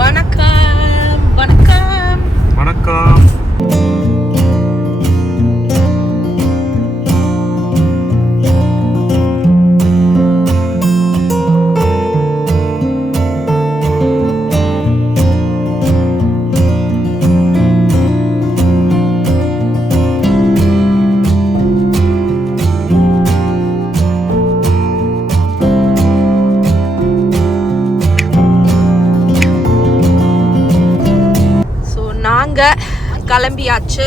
வணக்கம் வணக்கம் வணக்கம். கிளம்பியாச்சு.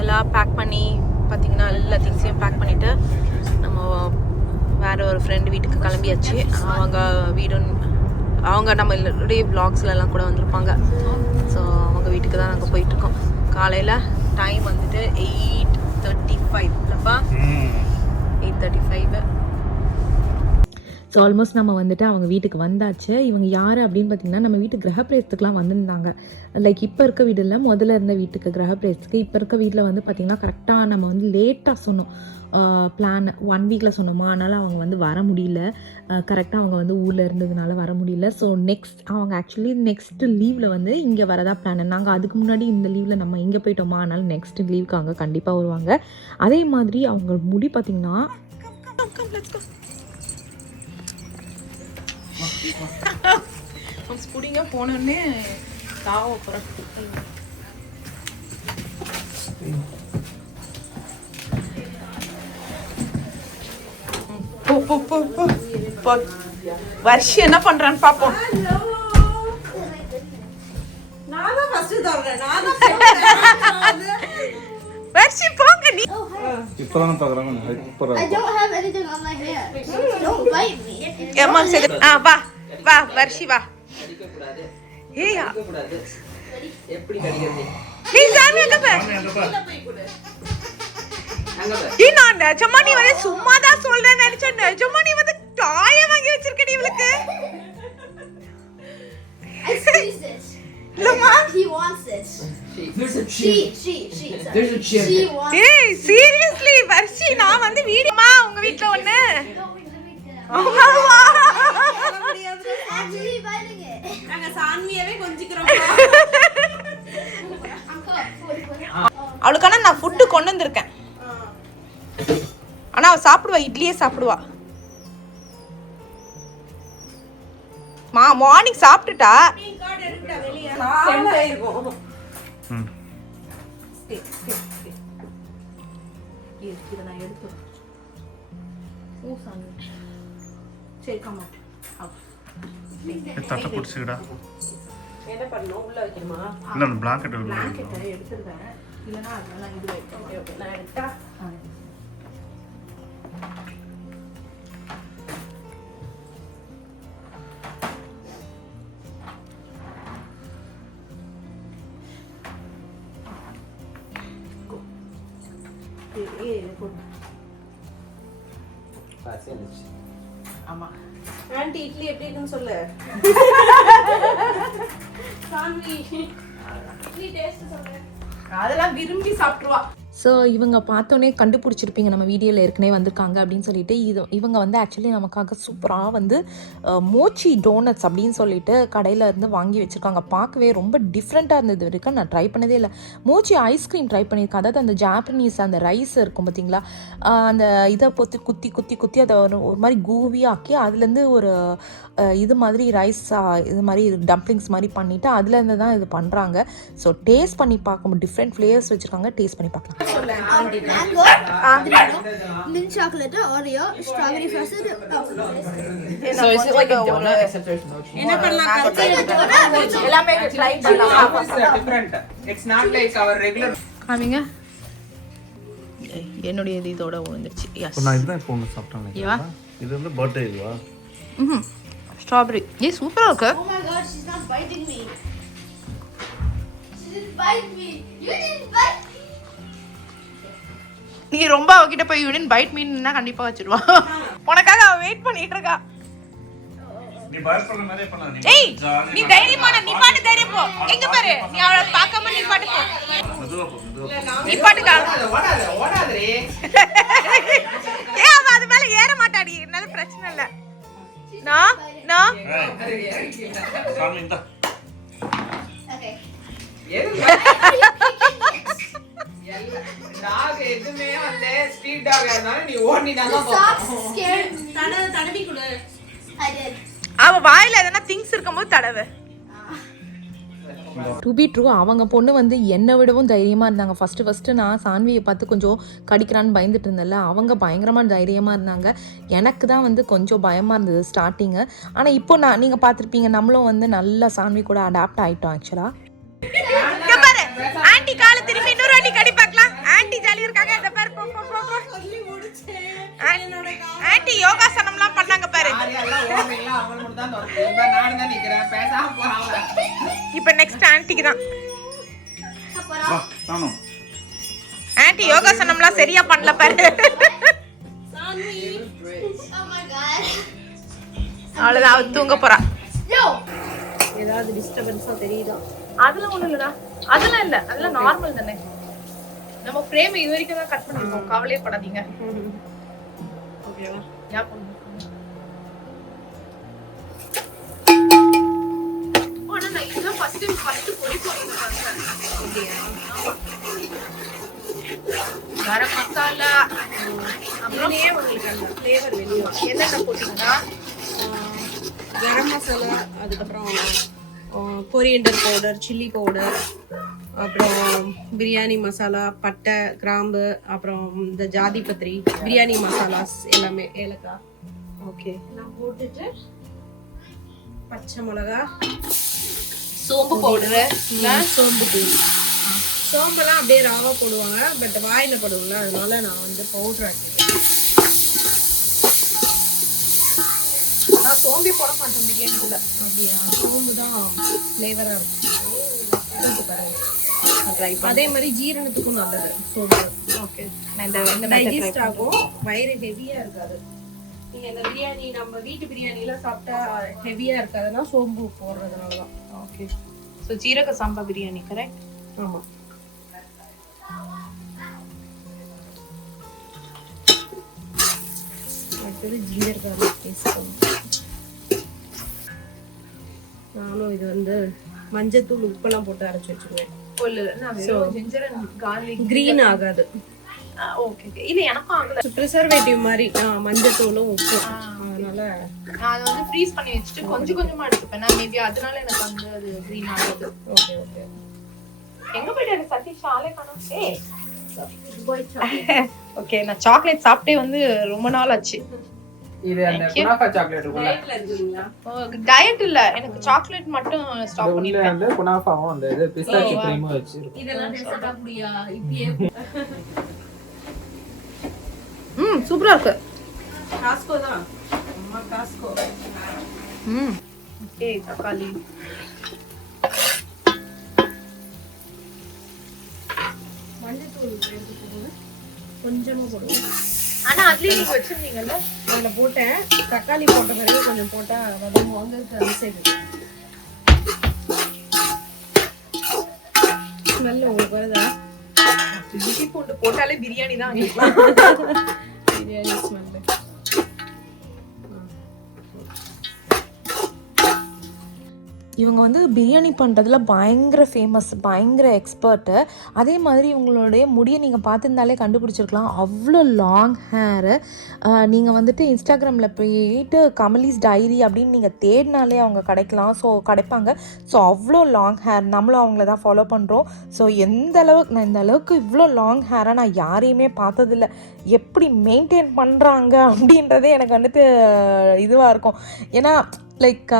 எல்லாம் பேக் பண்ணி பார்த்திங்கன்னா எல்லா திங்ஸையும் பேக் பண்ணிவிட்டு நம்ம வேறு ஒரு ஃப்ரெண்டு வீட்டுக்கு கிளம்பியாச்சு. அவங்க அவங்க நம்மளுடைய விளாக்ஸ்லலாம் கூட வந்திருப்பாங்க. ஸோ அவங்க வீட்டுக்கு தான் நாங்கள் போயிட்டுருக்கோம். காலையில் டைம் வந்துட்டு 8:35 இல்லைப்பா, 8:35. ஸோ ஆல்மோஸ்ட் நம்ம வந்துட்டு அவங்க வீட்டுக்கு வந்தாச்சு. இவங்க யார் அப்படின்னு பார்த்தீங்கன்னா, நம்ம வீட்டு கிரகப்பிரவேசத்துக்குலாம் வந்திருந்தாங்க. லைக் இப்போ இருக்க வீடு இல்லை, முதல்ல இருந்த வீட்டுக்கு கிரகப்பிரவேசத்துக்கு. இப்போ இருக்க வீட்டில் வந்து பார்த்திங்கன்னா கரெக்டாக நம்ம வந்து லேட்டாக சொன்னோம், பிளான் 1 வீக்கில் சொன்னோமா, அதனால் அவங்க வந்து வர முடியல. கரெக்டாக அவங்க வந்து ஊரில் இருந்ததுனால வர முடியல. ஸோ அவங்க ஆக்சுவலி நெக்ஸ்ட்டு லீவில் வந்து இங்கே வரதா பிளான். நாங்கள் அதுக்கு முன்னாடி இந்த லீவில் நம்ம இங்கே போயிட்டோமா, அதனால் நெக்ஸ்ட் லீவுக்கு அவங்க கண்டிப்பாக வருவாங்க. அதே மாதிரி அவங்க முடி பார்த்திங்கன்னா புடிங்க போனோடனே தாவ போகிறேன். வருஷம் என்ன பண்றான்னு பாப்போம். வருஷி போங்க நீ. இப்பதான் பார்க்கறாங்க. I don't have anything on my hair. Don't bite me. ஏமா சரி. வா வா வருஷி வா. கடிக்க கூடாது. ஏயா கடிக்க கூடாது. எப்படி கடிக்கிறது? நீ சாமி அங்க போ. அங்க போ. நீ நான் நிஜமா நீ வந்து சும்மா தான் சொல்றேன்னு நினைச்சேன். நிஜமா நீ வந்து டாய வாங்கி வச்சிருக்க நீ இவளுக்கு. I squeeze this. Lama, He wants this. There's a She. There's a chair. She wants. ஏய் சீரியஸ்லி வர்ஷி நான் வந்து வீடியோமா உங்க வீட்ல ஒண்ணு. Actually biting it. நாங்க சான்வியாவே கொஞ்சிக்கிறோம். அவளுக்கான நான் ஃபுட்டு கொண்டு வந்திருக்கேன். ஆனா அவ சாப்பிடுவா, இட்லியே சாப்பிடுவா. மார்னிங் சாப்பிட்டுட்டா. தட்டை பிடிச்சிக்கடா. என்ன பண்ணணும், உள்ள வைக்கணுமா? இல்லை அந்த பிளாங்கெட் எடுத்துருவேன். இல்லைன்னா அதெல்லாம் இது வைக்க. நான் எடுத்தா ஆமா. ஆண்டி இட்லி எப்படி இருக்குன்னு சொல்லு. சாமி இட்லி டேஸ்ட் சொல்லு. அதெல்லாம் விரும்பி சாப்பிடுவா. ஸோ இவங்க பார்த்தோன்னே கண்டுபிடிச்சிருப்பீங்க நம்ம வீடியோவில் ஏற்கனவே வந்திருக்காங்க அப்படின்னு சொல்லிட்டு. இவங்க வந்து ஆக்சுவலி நமக்காக சூப்பராக வந்து மோச்சி டோனட்ஸ் அப்படின்னு சொல்லிட்டு கடையில் இருந்து வாங்கி வச்சுருக்காங்க. பார்க்கவே ரொம்ப டிஃப்ரெண்ட்டாக இருந்தது. வரைக்கும் நான் ட்ரை பண்ணதே இல்லை. மோச்சி ஐஸ்கிரீம் ட்ரை பண்ணியிருக்கேன். அதாவது அந்த ஜாப்பனீஸ் அந்த ரைஸ் இருக்கும் பார்த்தீங்களா, அந்த இதை குத்தி குத்தி குத்தி அதை ஒரு மாதிரி கூவியாக்கி அதுலேருந்து ஒரு இது மாதிரி ரைஸ் இது மாதிரி டம்ப்ளிங்ஸ் மாதிரி பண்ணிவிட்டு அதுலேருந்து தான் இது பண்ணுறாங்க. ஸோ டேஸ்ட் பண்ணி பார்க்க டிஃப்ரெண்ட் ஃப்ளேவர்ஸ் வச்சுருக்காங்க. டேஸ்ட் பண்ணி பார்க்கலாம். Mango, mint chocolate, Oreo, strawberry frosted. So is it like a donut except there's no cheese? என்ன பண்ணலாம்? எல்லாமே ட்ரை பண்ணலாம். It's different. It's not like our regular. காமிங்க. என்னுடைய இது இதோட விழுந்துருச்சு. எஸ். நான் இதுதான் இப்போ ஒன்று சாப்பிட்டேன். இதுவா? இது வந்து பர்த்டே இதுவா? ஸ்ட்ராபெரி. சூப்பராக இருக்கு. Oh my god, she's not biting me. She didn't bite me. You didn't bite me. நீ ரொம்ப அவகிட்ட போய் யூனின் பைட் மீன்னா கண்டிப்பா வச்சிருவா. உனக்காக அவ வெயிட் பண்ணிட்டு இருக்கா. நீ பயப்படுற மாதிரியே பண்ணாத. ஏய் நீ தைரியமான நீ பாட்டு தைரியம் போ. எங்க பாரு நீ அவளை பார்க்காம நீ பாட்டு போ. மெதுவா போ, மெதுவா போ. நீ பாட்டு கா. ஓடாதே. ஏய் அவ அது மேல ஏற மாட்டாடி. என்னால பிரச்சனை இல்ல. நான் சாமி இந்தா. டாக் எதுமே வந்து ஸ்ட்ரீட் டாக் இருந்தாலும் நீ ஓடினா தான் Stop scared me. தடவி கொடு. I did. அவ வாயில எதனா திங்ஸ் இருக்கும்போது தடவை. டு பி ட்ரூ அவங்க பொண்ணு வந்து என்னை விடவும் தைரியமாக இருந்தாங்க. ஃபஸ்ட்டு நான் சான்வியை பார்த்து கொஞ்சம் கடிக்கிறான்னு பயந்துட்டு இருந்தேன்ல, அவங்க பயங்கரமாக தைரியமாக இருந்தாங்க. எனக்கு தான் வந்து கொஞ்சம் பயமாக இருந்தது ஸ்டார்டிங்கு. ஆனால் இப்போ நீங்கள் பார்த்துருப்பீங்க, நம்மளும் வந்து நல்லா சான்வி கூட அடாப்ட் ஆகிட்டோம் ஆக்சுவலாக. இங்க பாரு ஆன்ட்டி கால திரும்பி இன்னொரு வாட்டி கடி பார்க்கலாம். ஆன்ட்டி ஜாலியா இருக்காங்க. இந்த பாரு போ போ போ போ. சொல்லி முடிச்சேன். ஆன்ட்டி யோகாசனம்லாம் பண்ணாங்க பாரு. எல்லாம் ஓடுறீங்களா அவங்க மட்டும் தான் தொடர்ந்து இப்ப நானும் தான் நிக்கிறேன் பேசாம போறாங்க. இப்போ நெக்ஸ்ட் ஆன்ட்டிக்கு தான். வா சாணும் ஆன்ட்டி யோகாசனம்லாம் சரியா பண்ணல பாரு. சான்வி. Oh my god. அவ்வளவுதான் அவ தூங்க போறா. Yo. ஏதாவது டிஸ்டர்பன்ஸா தெரியுதா? அதெல்லாம் ஒண்ணும் இல்லடா. அதெல்லாம் இல்ல. அதெல்லாம் நார்மல் தானே. நம்ம ஃப்ரேம் இது வரைக்கும் தான் கட் பண்ணிருக்கோம். கவலையே படாதீங்க. ஓகேவா? யா பண்ணுங்க. ஆனா நான் இதுதான் ஃபர்ஸ்ட் பொடி போடுறேன். அப்படியே. கரம் மசாலா அப்புறம் உங்களுக்கு அந்த ஃப்ளேவர் வெளியே வரும். என்னென்ன போட்டீங்கன்னா கரம் மசாலா, அதுக்கப்புறம் கொரியண்டர் பவுடர், சில்லி பவுடர், அப்புறம் பிரியாணி மசாலா, பட்டை, கிராம்பு, அப்புறம் இந்த ஜாதி பத்திரி, பிரியாணி மசாலாஸ் எல்லாமே, ஏலக்காய் ஓகே எல்லாம் போட்டுட்டு பச்சை மிளகா, சோம்பு பவுடர் சோம்பு தூள். சோம்பெல்லாம் அப்படியே ராவா போடுவாங்க, பட் வாயில போடுவாங்க, அதனால நான் வந்து பவுடர் ஆக்கிடுவேன். நான் சோம்பே போட மாட்டேன் பிரியாணிக்குள்ள. அப்படியா? சோம்பு தான் ஃப்ளேவராக இருக்கும். அதே மாதிரி ஜீரணத்துக்கும் நல்லது சோம்பு. ஓகே நான் இந்த டைஜஸ்ட் ஆகும், வயிறு ஹெவியா இருக்காது. நீங்க இந்த பிரியாணி நம்ம வீட்டு பிரியாணிலாம் சாப்பிட்டா ஹெவியா இருக்காதுன்னா சோம்பு போடுறதுனால தான். ஓகே ஸோ ஜீரக சாம்பா பிரியாணி கரெக்ட். ஆமா. அடுத்தது ஜிஞ்சர் கார்லிக் பேஸ்ட். நானும் இது வந்து மஞ்சத்தூள் உப்பெல்லாம் போட்டு அரைச்சி வச்சிருவேன். நான் வெறும் ginger and garlic கிரீன் ஆகாது. ஓகே இது எனக்கும் ஆகல. ப்ரிசர்வேட்டிவ் மாதிரி மஞ்சத்தூளும் உப்பு, அதனால நான் அதை வந்து ஃப்ரீஸ் பண்ணி வச்சுட்டு கொஞ்சம் கொஞ்சமா எடுத்துப்பேன். நான் மேபி அதனால எனக்கு வந்து அது green ஆகுது. Okay okay. எங்க போயிட்டாரு சதீஷ்? ஆளே காணோம். ஏய் ஓகே நான் சாக்லேட் சாப்பிட்டே வந்து ரொம்ப நாள் ஆச்சு. இது அந்த குனாஃபா சாக்லேட் இருக்குல்ல, டயட்ல இருக்கீங்களா? டயட் இல்ல, எனக்கு சாக்லேட் மட்டும் ஸ்டாப் உள்ள பண்ணிட்டேன். அந்த குனாஃபாவும் அந்த இது பிஸ்தாச்சி கிரீமும் வச்சு இருக்கும். இதெல்லாம் டேஸ்ட் அப்படியா? இப்பயே சூப்பரா இருக்கு. காஸ்கோ தான். அம்மா காஸ்கோ. ஓகே தக்காளி மஞ்சத்தூள் போடுறது கொஞ்சமா போடுவோம். ஆனா அதுலயே நீங்க வச்சிருந்தீங்கல்ல, அதுல போட்டேன். தக்காளி போட்ட பிறகு கொஞ்சம் போட்டா வதங்குவாங்க. ஸ்மெல் உங்களுக்கு வருதா? இஞ்சி பூண்டு போட்டாலே பிரியாணி தான். பிரியாணி ஸ்மெல். இவங்க வந்து பிரியாணி பண்ணுறதுல பயங்கர ஃபேமஸ், பயங்கர எக்ஸ்பர்ட்டு. அதே மாதிரி இவங்களுடைய முடியை நீங்கள் பார்த்துருந்தாலே கண்டுபிடிச்சிருக்கலாம், அவ்வளோ லாங் ஹேரு. நீங்கள் வந்துட்டு இன்ஸ்டாகிராமில் போயிட்டு கமலிஸ் டைரி அப்படின்னு நீங்கள் தேடினாலே அவங்க கிடைக்கலாம். ஸோ கிடைப்பாங்க. ஸோ அவ்வளோ லாங் ஹேர், நம்மளும் அவங்கள தான் ஃபாலோ பண்ணுறோம். ஸோ நான் இந்த அளவுக்கு இவ்வளோ லாங் ஹேரை நான் யாரையுமே பார்த்ததில்ல. எப்படி மெயின்டைன் பண்ணுறாங்க அப்படின்றதே எனக்கு வந்துட்டு இதுவாக இருக்கும். ஏன்னா லைக்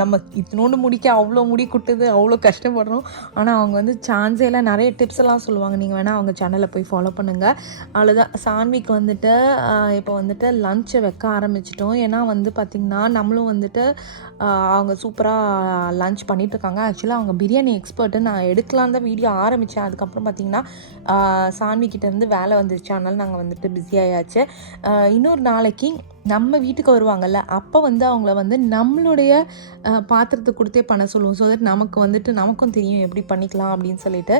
நம்ம இத்தினோண்டு முடிக்க அவ்வளோ முடி குட்டுது, அவ்வளோ கஷ்டப்படுறோம். ஆனால் அவங்க வந்து சான்ஸே இல்லை, நிறைய டிப்ஸ் எல்லாம் சொல்லுவாங்க. நீங்கள் வேணால் அவங்க சேனலில் போய் ஃபாலோ பண்ணுங்கள். அவ்வளோதான். சான்விக்கு வந்துட்டு இப்போ வந்துட்டு லஞ்சை வைக்க ஆரம்பிச்சிட்டோம். ஏன்னா வந்து பார்த்திங்கன்னா நம்மளும் வந்துட்டு அவங்க சூப்பராக லஞ்ச் பண்ணிகிட்ருக்காங்க. ஆக்சுவலாக அவங்க பிரியாணி எக்ஸ்பர்ட்டு. நான் எடுக்கலாம் தான் வீடியோ ஆரம்பித்தேன். அதுக்கப்புறம் பார்த்திங்கன்னா சான்விக்கிட்டேருந்து வேலை வந்துருச்சு, அதனால நாங்கள் வந்துட்டு பிஸி ஆயாச்சு. இன்னொரு நாளைக்கு நம்ம வீட்டுக்கு வருவாங்கல்ல அப்போ வந்து அவங்கள வந்து நம்மளுடைய பாத்திரத்தை கொடுத்தே பண்ண சொல்லுவோம். ஸோ தட் நமக்கு வந்துட்டு நமக்கும் தெரியும் எப்படி பண்ணிக்கலாம் அப்படின்னு சொல்லிட்டு.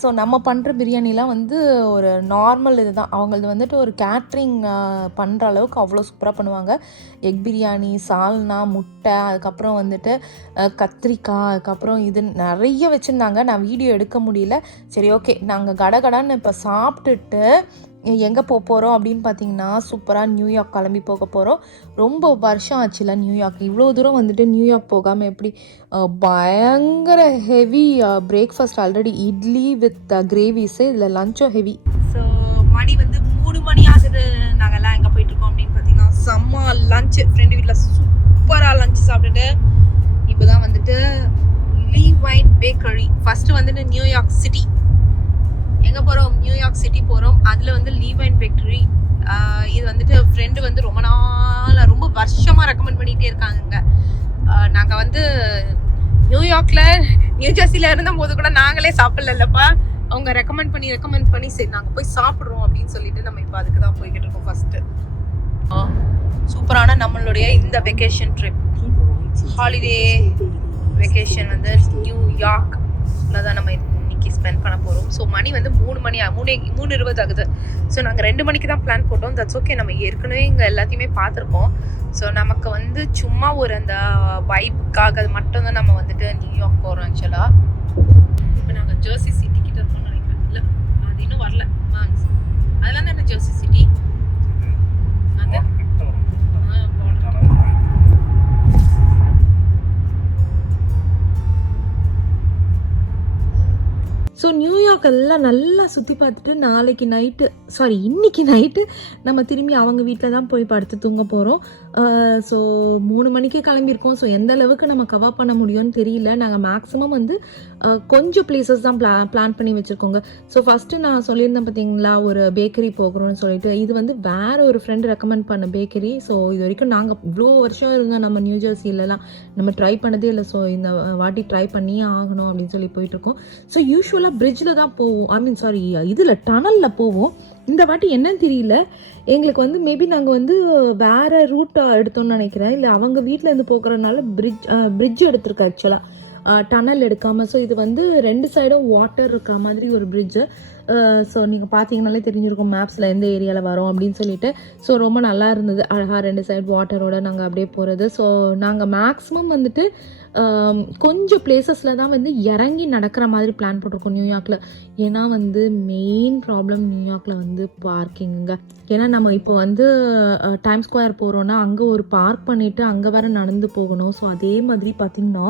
ஸோ நம்ம பண்ணுற பிரியாணிலாம் வந்து ஒரு நார்மல் இதுதான். அவங்களது வந்துட்டு ஒரு கேட்ரிங் பண்ணுற அளவுக்கு அவ்வளோ சூப்பராக பண்ணுவாங்க. எக் பிரியாணி, சால்னா, முட்டை, அதுக்கப்புறம் வந்துட்டு கத்திரிக்காய், அதுக்கப்புறம் இது நிறைய வச்சுருந்தாங்க. நான் வீடியோ எடுக்க முடியல. சரி ஓகே, நாங்கள் கடகடான்னு இப்போ சாப்பிட்டுட்டு எங்கே போகிறோம் அப்படின்னு பார்த்தீங்கன்னா சூப்பராக நியூயார்க் கிளம்பி போக போகிறோம். ரொம்ப வருஷம் ஆச்சுல நியூயார்க். இவ்வளோ தூரம் வந்துட்டு நியூயார்க் போகாமல் எப்படி. பயங்கர heavy breakfast. Already idli with gravies, இதில் லஞ்சும் ஹெவி. ஸோ மணி வந்து 3 மணி ஆகுது. நாங்கள்லாம் எங்கே போயிட்டுருக்கோம் அப்படின்னு பார்த்தீங்கன்னா செம்ம லஞ்சு. ஃப்ரெண்டு வீட்டில் சூப்பராக லஞ்சு சாப்பிட்டுட்டு இப்போ தான் வந்துட்டு லீவைன் பேக்கரி. ஃபஸ்ட்டு வந்துட்டு நியூயார்க் சிட்டி. எங்கே போகிறோம்? நியூயார்க் சிட்டி போகிறோம். அதில் வந்து லீவைன் பேக்கரி. இது வந்துட்டு ஃப்ரெண்டு வந்து ரொம்ப வருஷமாக ரெக்கமெண்ட் பண்ணிகிட்டே இருக்காங்க. நாங்கள் வந்து நியூ ஜெர்சியில் இருந்தபோது கூட நாங்களே சாப்பிட்லப்பா. அவங்க ரெக்கமெண்ட் பண்ணி சரி நாங்கள் போய் சாப்பிட்றோம் அப்படின்னு சொல்லிட்டு நம்ம இப்போ அதுக்கு தான் போய்கிட்டு இருக்கோம். ஃபஸ்ட்டு சூப்பரான நம்மளுடைய இந்த வெக்கேஷன் ட்ரிப், ஹாலிடே வெக்கேஷன் வந்து நியூயார்க்கில் தான் நம்ம ஸ்பெண்ட் பண்ண போகிறோம். ஸோ மணி வந்து 3:20 ஆகுது. ஸோ நாங்கள் 2 மணிக்கு தான் பிளான் போட்டோம். தட்ஸ் ஓகே, நம்ம ஏற்கனவே இங்கே எல்லாத்தையுமே பார்த்துருக்கோம். ஸோ நமக்கு வந்து சும்மா ஒரு அந்த வைப்புக்காக அது மட்டும் தான் நம்ம வந்துட்டு நியூயார்க் போகிறோம். ஆக்சுவலாக இப்போ நாங்கள் ஜெர்சி சிட்டி கிட்ட இருக்கோம்னு நினைக்கிறேன். இல்லை, அது இன்னும் வரல. அதெல்லாம் தானே ஜெர்சி சிட்டி. ஸோ நியூயார்க் எல்லாம் நல்லா சுற்றி பார்த்துட்டு இன்னைக்கு நைட்டு நம்ம திரும்பி அவங்க வீட்டில் தான் போய் படுத்து தூங்க போகிறோம். ஸோ 3 மணிக்கே கிளம்பியிருக்கோம். ஸோ எந்த அளவுக்கு நம்ம கவர் பண்ண முடியும்னு தெரியல. நாங்கள் மேக்ஸிமம் வந்து கொஞ்சம் பிளேசஸ் தான் பிளான் பண்ணி வச்சுருக்கோங்க. ஸோ ஃபஸ்ட்டு நான் சொல்லியிருந்தேன் பார்த்தீங்களா, ஒரு பேக்கரி போகிறோன்னு சொல்லிட்டு. இது வந்து வேறு ஒரு ஃப்ரெண்டு ரெக்கமெண்ட் பண்ண பேக்கரி. ஸோ இது வரைக்கும் நாங்கள் இவ்வளோ வருஷம் இருந்தோம் நம்ம நியூ ஜெர்சிலலாம் நம்ம ட்ரை பண்ணதே இல்லை. ஸோ இந்த வாட்டி ட்ரை பண்ணியே ஆகணும் அப்படின்னு சொல்லி போயிட்டுருக்கோம். ஸோ யூஸ்வலாக பிரிட்ஜில் தான் போவோம். இதில் டனலில் போவோம். இந்த வாட்டி என்னன்னு தெரியல, எங்களுக்கு வந்து மேபி நாங்கள் வந்து வேறு ரூட்டை எடுத்தோம்னு நினைக்கிறேன். இல்லை அவங்க வீட்டிலேருந்து போகிறதுனால பிரிட்ஜ் எடுத்திருக்கேன் ஆக்சுவலாக, டனல் எடுக்காமல். ஸோ இது வந்து 2 சைடும் வாட்டர் இருக்கிற மாதிரி ஒரு பிரிட்ஜு. ஸோ நீங்கள் பார்த்தீங்கனாலே தெரிஞ்சிருக்கும் மேப்ஸில் எந்த ஏரியாவில் வரோம் அப்படின்னு சொல்லிட்டு. ஸோ ரொம்ப நல்லா இருந்தது, அழகாக 2 சைடு வாட்டரோட நாங்கள் அப்படியே போகிறது. ஸோ நாங்கள் மேக்ஸிமம் வந்துட்டு கொஞ்சம் பிளேசஸில் தான் வந்து இறங்கி நடக்கிற மாதிரி பிளான் போட்டிருக்கோம் நியூயார்க்கில். ஏன்னா வந்து மெயின் ப்ராப்ளம் நியூயார்க்கில் வந்து பார்க்கிங்குங்க. ஏன்னா நம்ம இப்போ வந்து டைம் ஸ்கொயர் போகிறோன்னா அங்கே ஒரு பார்க் பண்ணிவிட்டு அங்கே வேறு நடந்து போகணும். ஸோ அதே மாதிரி பார்த்திங்கன்னா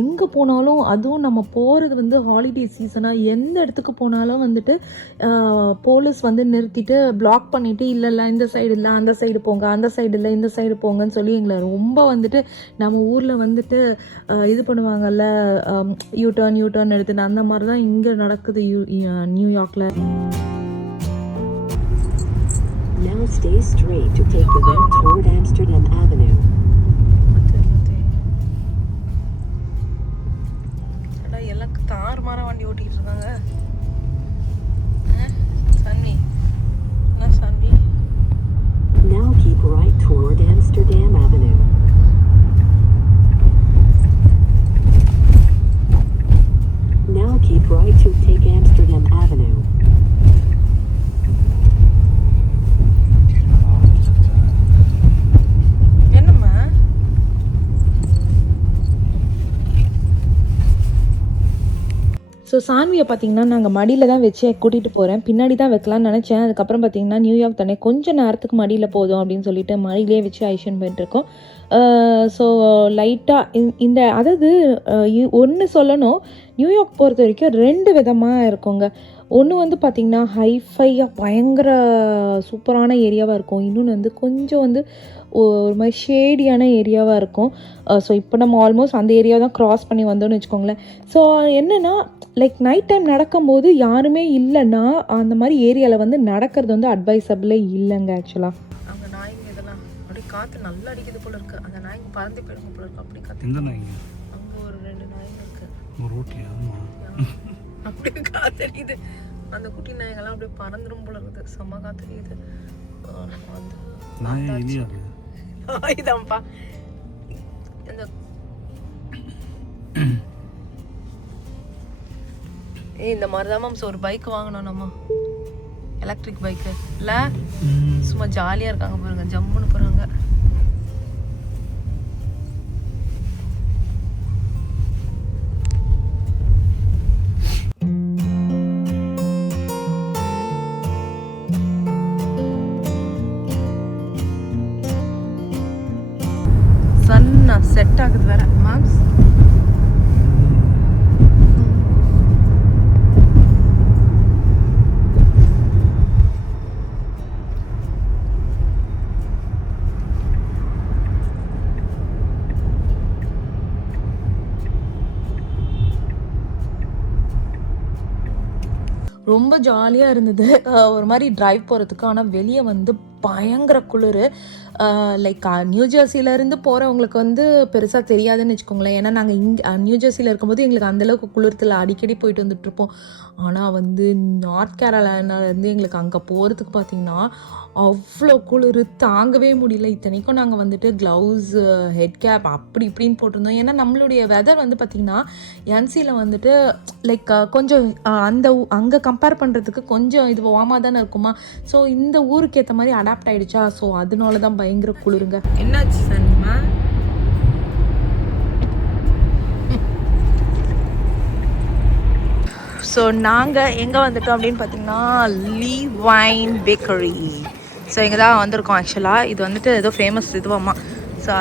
எங்கே போனாலும், அதுவும் நம்ம போகிறது வந்து ஹாலிடே சீசனாக, எந்த இடத்துக்கு போனாலும் வந்துட்டு போலீஸ் வந்து நிறுத்திட்டு பிளாக் பண்ணிவிட்டு இல்லை இந்த சைடு இல்லை அந்த சைடு போங்க, அந்த சைடு இல்லை இந்த சைடு போங்கன்னு சொல்லி எங்களை ரொம்ப வந்துட்டு நம்ம ஊரில் வந்துட்டு இது பண்ணுவாங்கல்ல, யூ டர்ன் எடுத்துட்டு, அந்த மாதிரி தான் இங்கே நடக்குது நியூயார்க்கில். Now stay straight to take the road toward Amsterdam Avenue. எல்லாம் தாறுமாற வண்டி ஓட்டிட்டு இருக்காங்க. சன்னி என்ன Sunny? Now keep right toward Amsterdam Avenue. Now keep right to take Amsterdam Avenue. So சான்வியை பார்த்திங்கன்னா நாங்கள் மடியில் தான் வச்சு கூட்டிகிட்டு போகிறேன். பின்னாடி தான் வைக்கலான்னு நினச்சேன். அதுக்கப்புறம் பார்த்திங்கன்னா நியூயார்க் தானே, கொஞ்சம் நேரத்துக்கு மடியில் போதும் அப்படின்னு சொல்லிட்டு மடியிலே வச்சு ஐஷன் போயிட்டுருக்கோம். ஸோ லைட்டாக இந்த அதாவது ஒன்று சொல்லணும், நியூயார்க் பொறுத்த வரைக்கும் 2 விதமாக இருக்குங்க. ஒன்று வந்து பார்த்திங்கன்னா ஹைஃபையாக பயங்கர சூப்பரான ஏரியாவாக இருக்கும். இன்னொன்று வந்து கொஞ்சம் வந்து ஒரு மாதிரி ஷேடியான ஏரியாவாக இருக்கும். ஸோ இப்போ நம்ம ஆல்மோஸ்ட் அந்த ஏரியாவை தான் க்ராஸ் பண்ணி வந்தோம்னு வச்சுக்கோங்களேன். ஸோ என்னென்னா லைக் நைட் டைம் நடக்கும்போது யாருமே இல்லைன்னா அந்த மாதிரி ஏரியாவில் வந்து நடக்கிறது வந்து அட்வைசபிளே இல்லைங்க ஆக்சுவலாக. அங்கே நாய்ங்க இதெல்லாம் அப்படியே காற்று நல்லா அடிக்குது போல இருக்குது. அந்த நாய்ங்க பறந்து போயிடுங்க போல இருக்குது. அப்படி காற்று. எந்த நாய்ங்க? அங்கே ஒரு 2 நாய்ங்க இருக்குது. ரோட்லையா? அப்படியே காத்தடிக்குது. அந்த குட்டி நாய்ங்கெல்லாம் அப்படியே பறந்துடும் போல இருக்குது. செம்ம காத்தடிக்குது. அந்த இதான்ப்பா இந்த இந்த மாதிரி தான் மாம்ஸ் ஒரு பைக் வாங்கணும் நம்ம, எலக்ட்ரிக் பைக்கு இல்லை, சும்மா ஜாலியாக இருக்காங்க பாருங்க, ஜம்முன்னு போகிறாங்க. சன்னா செட் ஆகுது வேற மாம்ஸ். ரொம்ப ஜாலியாக இருந்தது ஒரு மாதிரி டிரைவ் போகிறதுக்கு. ஆனால் வெளியே வந்து பயங்கர குளிர். லைக் நியூ ஜெர்சியிலேருந்து போகிறவங்களுக்கு வந்து பெருசாக தெரியாதுன்னு வச்சுக்கோங்களேன். ஏன்னா நாங்கள் இங்கே நியூ ஜெர்சியில் இருக்கும்போது எங்களுக்கு அந்தளவுக்கு குளிர்த்தில் அடிக்கடி போயிட்டு வந்துட்டுருப்போம். ஆனால் வந்து நார்த் கேரளாவிலேருந்து எங்களுக்கு அங்கே போகிறதுக்கு பார்த்திங்கன்னா அவ்வளோ குளிர் தாங்கவே முடியல. இத்தனைக்கும் நாங்கள் வந்துட்டு க்ளவுஸ், ஹெட் கேப் அப்படி இப்படின்னு போட்டிருந்தோம். ஏன்னா நம்மளுடைய வெதர் வந்து பார்த்திங்கன்னா என்சியில் வந்துட்டு லைக் கொஞ்சம் அந்த அங்கே கம்பேர் பண்ணுறதுக்கு கொஞ்சம் இது வார்மாக தானே இருக்குமா. ஸோ இந்த ஊருக்கு ஏற்ற மாதிரி அடாப்ட் ஆகிடுச்சா. ஸோ அதனால தான் பயங்கர குளிருங்க. என்னாச்சு சன்மா? ஸோ நாங்கள் எங்கே வந்துட்டோம் அப்படின்னு பார்த்தீங்கன்னா லீவைன் பேக்கரி. ஸோ இங்கே தான் வந்திருக்கோம் ஆக்சுவலாக. இது வந்துட்டு ஏதோ ஃபேமஸ் இதுவாம்மா. ஸோ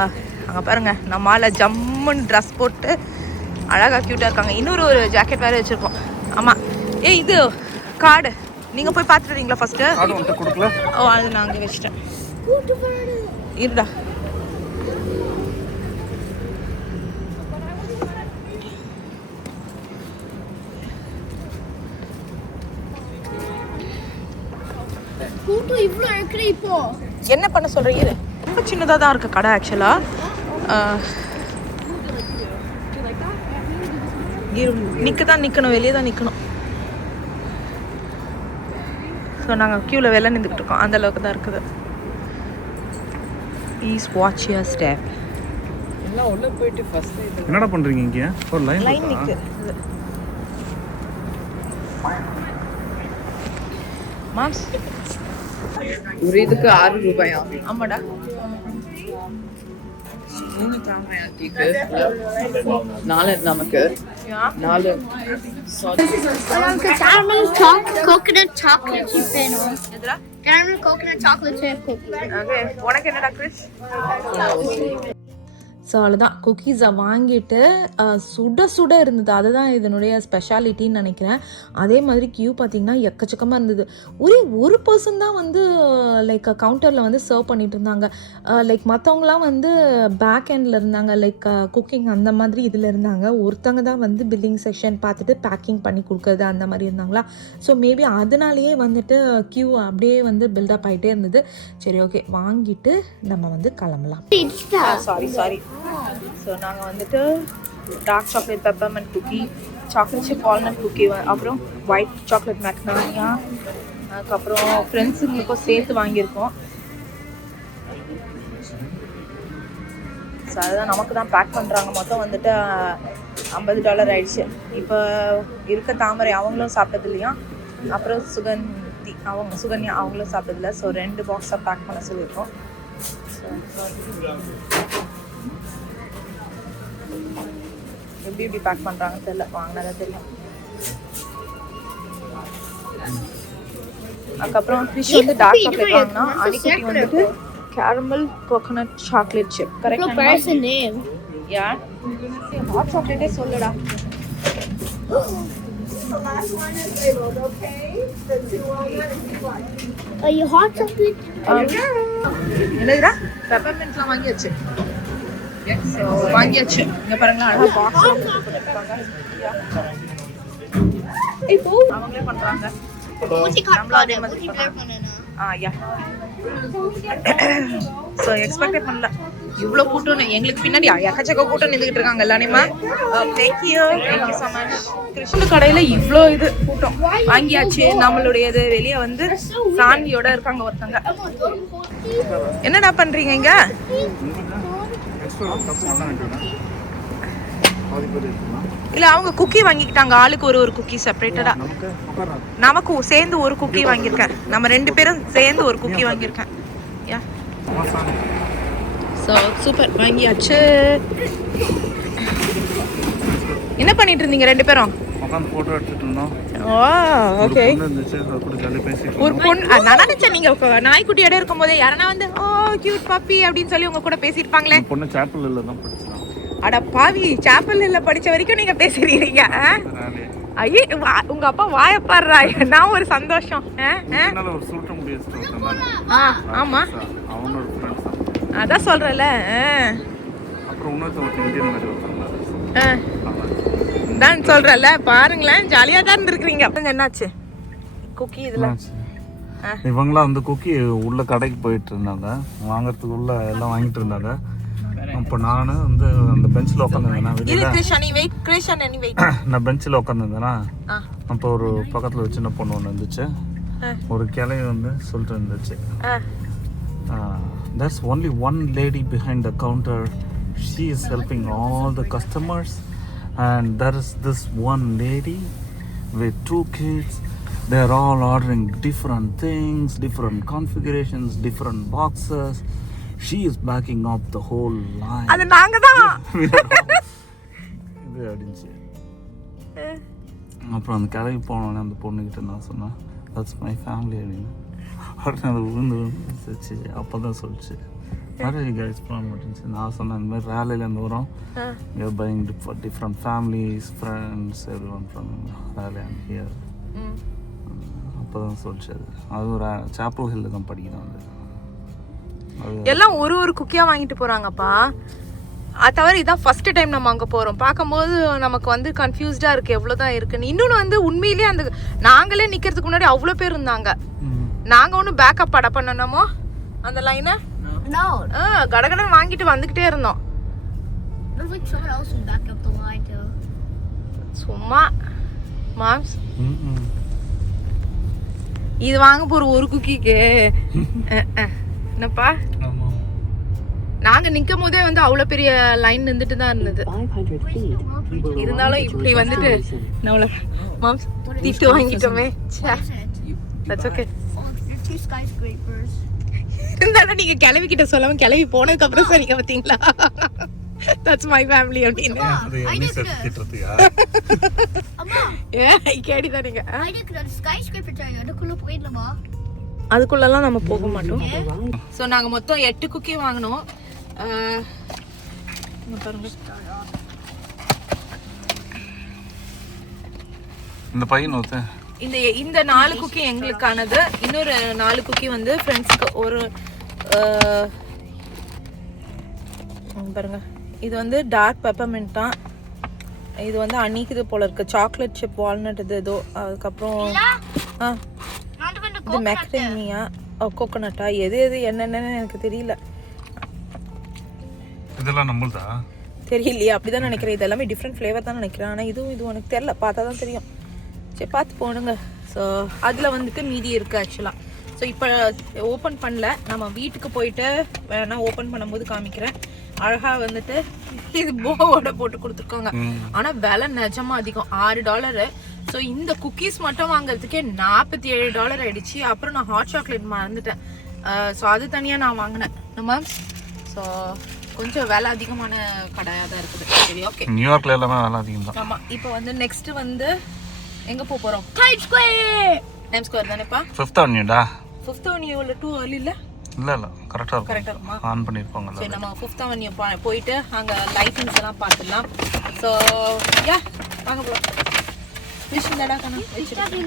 அங்கே பாருங்கள், நம்மளால் ஜம்முன்னு ட்ரெஸ் போட்டு அழகாக க்யூட்டாக இருக்காங்க. இன்னொரு ஒரு ஜாக்கெட் வேறு வச்சுருக்கோம். ஆமாம். இது கார்டு நீங்கள் போய் பார்த்துருவீங்களா ஃபஸ்ட்டு? ஓ அது நான் அங்கே வச்சுட்டேன். இருடா. கூட்டு இவ்ளோ இருக்குற இப்போ என்ன பண்ண சொல்கிறீங்க? ரொம்ப சின்னதாக தான் இருக்குது கடை ஆக்சுவலாக. நிற்கணும், வெளியே தான் நிற்கணும். ஸோ நாங்கள் க்யூவில் வெளில நின்றுக்கிட்டு இருக்கோம். அந்த அளவுக்கு தான் இருக்குது. Please watch your step. எல்லாம் உள்ள போயிட்டு ஃபர்ஸ்ட் என்னடா பண்றீங்க இங்க? ஒரு லைன் நிற்கு. மாம்ஸ் ஒரு இதுக்கு 6 ரூபாயா? ஆமாடா. 3 தாமையா கேக்கு? 4 நமக்கு 4 நமக்கு caramel coconut chocolate chip வேணும். எதுடா? caramel coconut chocolate chip cookie. Okay, உனக்கு என்னடா கிறிஸ்? ஸோ அவ்வளோதான், குக்கீஸை வாங்கிட்டு சுட சுட இருந்தது. அதுதான் இதனுடைய ஸ்பெஷாலிட்டின்னு நினைக்கிறேன். அதே மாதிரி கியூ பார்த்திங்கன்னா எக்கச்சக்கமாக இருந்தது. ஒரு பர்சன் தான் வந்து லைக் கவுண்டரில் வந்து சர்வ் பண்ணிட்டு இருந்தாங்க. லைக் மற்றவங்களாம் வந்து பேக் எண்டில் இருந்தாங்க, லைக் குக்கிங் அந்த மாதிரி இதில் இருந்தாங்க. ஒருத்தங்க தான் வந்து பில்லிங் செக்ஷன் பார்த்துட்டு பேக்கிங் பண்ணி கொடுக்குறது அந்த மாதிரி இருந்தாங்களா. ஸோ மேபி அதனாலேயே வந்துட்டு கியூ அப்படியே வந்து பில்டப் ஆகிட்டே இருந்தது. சரி ஓகே, வாங்கிட்டு நம்ம வந்து கிளம்பலாம். சாரி. ஸோ நாங்கள் வந்துட்டு dark chocolate peppermint cookie, chocolate chip walnut cookie, அப்புறம் ஒயிட் சாக்லேட் மேக்னானியா, அதுக்கப்புறம் ஃப்ரெண்ட்ஸுங்களுக்கும் சேர்த்து வாங்கியிருக்கோம். ஸோ அதுதான் நமக்கு தான் பேக் பண்ணுறாங்க. மொத்தம் வந்துட்டு $50 ஆயிடுச்சு. இப்போ இருக்க தாமரை அவங்களும் சாப்பிட்டது இல்லையா, அப்புறம் சுகன்யா அவங்களும் சாப்பிட்டதில்ல. ஸோ 2 பாக்ஸாக பேக் பண்ண சொல்லியிருக்கோம். எப்படி பேக் பண்ணுறாங்கன்னு தெரியல, வாங்கினதான் தெரியும். அதுக்கப்புறம் ஃபிஷ் வந்து டார்க் சாக்லேட் வாங்கினா, அன்னைக்கு வந்துட்டு caramel coconut chocolate chip. Correct name. யா, ஹாட் சாக்லேட்டே சொல்லுடா. Are you hot chocolate? என்னதுடா? பெப்பர்மெண்ட்லாம் வாங்கியாச்சு. ஸோ வாங்கியாச்சு. இங்கே பாருங்களா, அழகாக பாக்ஸ் போட்டுருக்காங்க. இப்போ அவங்களே பண்ணுறாங்க. ஸோ எக்ஸ்பெக்டே பண்ணல இவ்வளோ கூட்டம்னு. எங்களுக்கு பின்னாடி எக்கச்சக்க கூட்டம் நின்றுக்கிட்டு இருக்காங்க எல்லாருமே. Thank you so much. கிருஷ்ண கடையில் இவ்வளோ இது கூட்டம் வாங்கியாச்சு. நம்மளுடைய இது வெளியே வந்து ஃபேமிலியோட இருக்காங்க ஒருத்தங்க. என்னடா பண்றீங்க இங்க? எக்ஸ்ட்ரா தப்பு பண்ண வேண்டியது பாதி பேர் இருக்குன்னா இல்ல அவங்க குக்கி வாங்கிக்கிட்டாங்க, ஆளுக்கு ஒரு குக்கி செப்பரேட்டடா. நமக்கு உட்காரா நமக்கு சேர்ந்து ஒரு குக்கி வாங்கியிருக்கேன். நம்ம 2 பேரும் சேர்ந்து ஒரு குக்கி வாங்கியிருக்கேன். யா ஸோ சூப்பர், வாங்கியாச்சு. என்ன பண்ணிட்டு இருந்தீங்க 2 பேரும்? உட்காந்து ஃபோட்டோ எடுத்துட்டு இருந்தோம். ஓ ஓகே. இருந்துச்சு அது கூட ஜாலியாக பேசிட்டு ஒரு பொண்ணு நான் நினைச்சேன் நீங்க நாய்க்குட்டியோட இருக்கும் போதே யாரனா வந்து ஓ கியூட் பப்பி அப்படின்னு சொல்லி உங்க கூட பேசியிருப்பாங்களே. பொண்ணு சாப்பிள் தான் படிச்சான். அட பாவி, சாப்பல் இல்ல படிச்ச வரைக்கும் நீங்க பேசுறீங்க. ஐயே உங்க அப்பா வாய பாடுறா, நான் ஒரு சந்தோஷம். ஒரு சுருட்ட முடியாது. ஆமா அவனோட ஃப்ரெண்ட்ஸ் அதான் சொல்றல. அப்புறம் இன்னொருத்தவங்க இந்தியன் மாதிரி வந்தாங்க. தான் சொல்றல, பாருங்களேன் ஜாலியா தான் இருந்திருக்கீங்க. என்னாச்சு குக்கி இதுல? இவங்களாம் வந்து குக்கி உள்ள கடைக்கு போயிட்டு இருந்தாங்க, வாங்கறதுக்கு உள்ள எல்லாம் வாங்கிட்டு இருந்தாங்க. அப்போ நான் வந்து அந்த பெஞ்சில் உட்காந்துருந்தேன். நான் பெஞ்சில் உட்காந்துருந்தேன்னா அப்போ ஒரு பக்கத்தில் ஒரு சின்ன பொண்ணு ஒன்று இருந்துச்சு. ஒரு கிளை வந்து சொல்லிட்டு இருந்துச்சு, there's only one lady behind the counter. She is helping all the customers. And there is this one lady with 2 kids. They're all ordering different things, different configurations, different boxes. She is backing up the whole line. அது நாங்க தான். இது அடிச்சு அப்புறம் அந்த கடைக்கு போனோடனே அந்த பொண்ணுக்கிட்ட நான் சொன்னேன், that's my family அப்படின்னு. உடனே அது விழுந்துச்சு. அப்போ தான் சொல்லிச்சு, நிறைய கைஸ் பண்ண மாட்டேங்குச்சு. நான் சொன்னேன் இந்த மாதிரி ரேலிலேருந்து வரோம், you're buying for different families, friends, everyone from Raleigh and here. அப்போ தான் சொல்லிச்சு. அது ஒரு சாப்பல் ஹில்ல தான் படிக்கிறோம். அது எல்லாம் ஒரு குக்கியா வாங்கிட்டு போறாங்கப்பா. அது தவிர இதான் ஃபர்ஸ்ட் டைம் நம்ம அங்கே போகிறோம். பார்க்கும்போது நமக்கு வந்து கன்ஃபியூஸ்டாக இருக்குது எவ்வளோதான் இருக்குன்னு. இன்னொன்று வந்து உண்மையிலேயே அந்த நாங்களே நிற்கிறதுக்கு முன்னாடி அவ்வளோ பேர் இருந்தாங்க. நாங்கள் ஒன்றும் பேக்கப் பட பண்ணணுமோ அந்த லைனை கடகடன் வாங்கிட்டு வந்துக்கிட்டே இருந்தோம். சும்மா மாம்ஸ் இது வாங்க போகிற ஒரு குக்கிக்கு என்னப்பா, நாங்க நிக்கும் போதே வந்து அவ்வளவு பெரிய லைன் நின்றுட்டு தான் இருந்தது. இருந்தாலும் இப்படி வந்துட்டு நம்மள மாம்ஸ் திட்டு வாங்கிட்டோமே. That's okay. இருந்தாலும் நீங்க கிளவிக்கிட்ட சொல்லாம கிளவி போனதுக்கு அப்புறம் சரிங்க பாத்தீங்களா, தட்ஸ் மை ஃபேமிலி அப்படின்னு கேடிதான் நீங்க. அதுக்குள்ளலாம் நம்ம போக மாட்டோம். ஸோ நாங்கள் மொத்தம் 8 குக்கி வாங்கினோம். பாருங்க இந்த பையன் இந்த 4 குக்கி எங்களுக்கானது. இன்னொரு 4 குக்கி வந்து ஃப்ரெண்ட்ஸ்க்கு. ஒரு பாருங்க, இது வந்து டார்க் பெப்பர்மெண்ட் தான். இது வந்து அன்னிக்குது போல இருக்கு. சாக்லேட் சிப் வால்நட் இது ஏதோ. அதுக்கப்புறம் இது மேக்ரேனியா கோகோனட்டா எது என்னென்னு எனக்கு தெரியல. இதெல்லாம் நம்மள்தா தெரியலையே, அப்படிதான் நினைக்கிறேன். இது எல்லாமே டிஃப்ரெண்ட் ஃப்ளேவர் தான் நினைக்கிறேன். ஆனால் இது எனக்கு தெரியல, பார்த்தா தான் தெரியும். சரி பார்த்து போனுங்க. ஸோ அதில் வந்துட்டு மீதி இருக்குது ஆக்சுவலாக. ஸோ இப்போ ஓப்பன் பண்ணல, நம்ம வீட்டுக்கு போயிட்டு வேணா ஓப்பன் பண்ணும்போது காமிக்கிறேன். அழகாக வந்துட்டு இது போவோட போட்டு கொடுத்துருக்காங்க. ஆனால் விலை நிஜமாக அதிகம், $6. ஸோ இந்த குக்கீஸ் மட்டும் வாங்குறதுக்கே $47 ஆயிடுச்சு. அப்புறம் நான் ஹாட் சாக்லேட் மறந்துட்டேன். ஸோ அது தனியாக நான் வாங்கினேன் நம்ம. ஸோ கொஞ்சம் விலை அதிகமான கடையாக தான் இருக்குது. சரி ஓகே. நியூயார்க்ல எல்லாமே விலை அதிகம் தான். ஆமாம். இப்போ வந்து நெக்ஸ்ட் வந்து எங்கே போகிறோம்? டைம்ஸ் ஸ்கொயர் தானேப்பா. 5th Avenue-டா. 5th Avenue உள்ள 2 early இல்ல? இல்ல கரெக்டாக இருக்கும். கரெக்டாக இருக்குமா? ஆன் பண்ணியிருப்பாங்கல்ல. சரி நம்ம 5th Avenue போயிட்டு அங்கே லைட்டிங்ஸ் எல்லாம் பார்த்துடலாம். ஸோ யா வாங்க போகலாம். விஷயம் தடா கண்ணா வச்சுருக்கேன்.